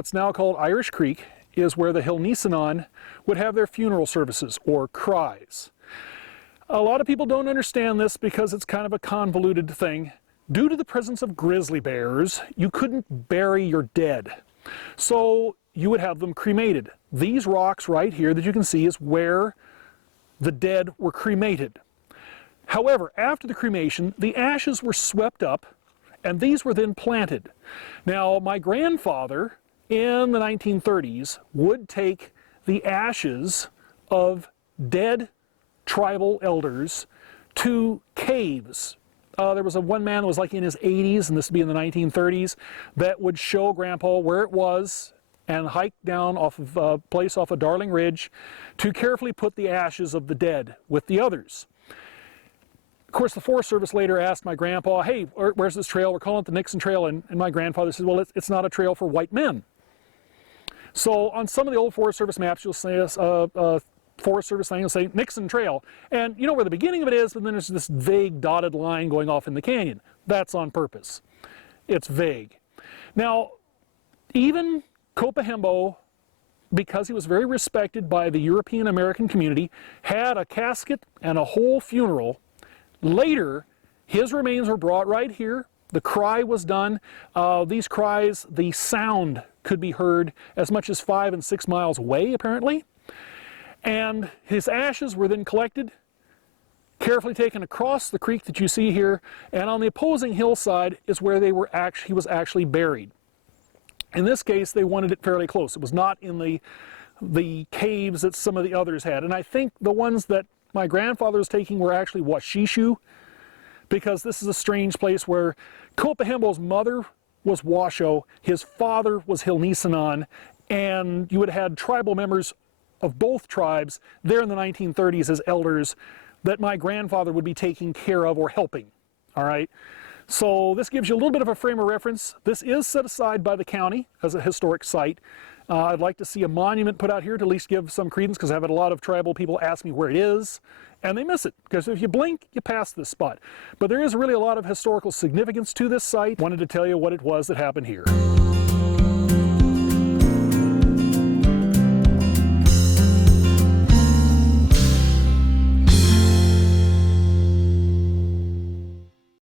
what's now called Irish Creek is where the Nisenan would have their funeral services, or cries. A lot of people don't understand this because it's kind of a convoluted thing. Due to the presence of grizzly bears, you couldn't bury your dead. So you would have them cremated. These rocks right here that you can see is where the dead were cremated. However, after the cremation, the ashes were swept up and these were then planted. Now, my grandfather in the 1930s would take the ashes of dead tribal elders to caves. There was one man that was like in his 80s, and this would be in the 1930s, that would show Grandpa where it was and hike down off of a place off of Darling Ridge to carefully put the ashes of the dead with the others. Of course, the Forest Service later asked my grandpa, hey, where's this trail? We're calling it the Nixon Trail. And my grandfather said, well, it's not a trail for white men. So on some of the old Forest Service maps, you'll see Forest Service thing will say Nixon Trail. And you know where the beginning of it is, but then there's this vague dotted line going off in the canyon. That's on purpose. It's vague. Now, even Copahembo, because he was very respected by the European American community, had a casket and a whole funeral. Later, his remains were brought right here. The cry was done. These cries, the sound could be heard as much as 5 and 6 miles away, apparently. And his ashes were then collected, carefully taken across the creek that you see here, and on the opposing hillside is where he was actually buried. In this case, they wanted it fairly close. It was not in the caves that some of the others had. And I think the ones that my grandfather was taking were actually Washishu, because this is a strange place where Copahembo's mother was Washoe, his father was Nisenan, and you would have had tribal members of both tribes there in the 1930s as elders that my grandfather would be taking care of or helping. All right. So this gives you a little bit of a frame of reference. This is set aside by the county as a historic site. I'd like to see a monument put out here to at least give some credence, because I've had a lot of tribal people ask me where it is, and they miss it, because if you blink, you pass this spot. But there is really a lot of historical significance to this site. Wanted to tell you what it was that happened here.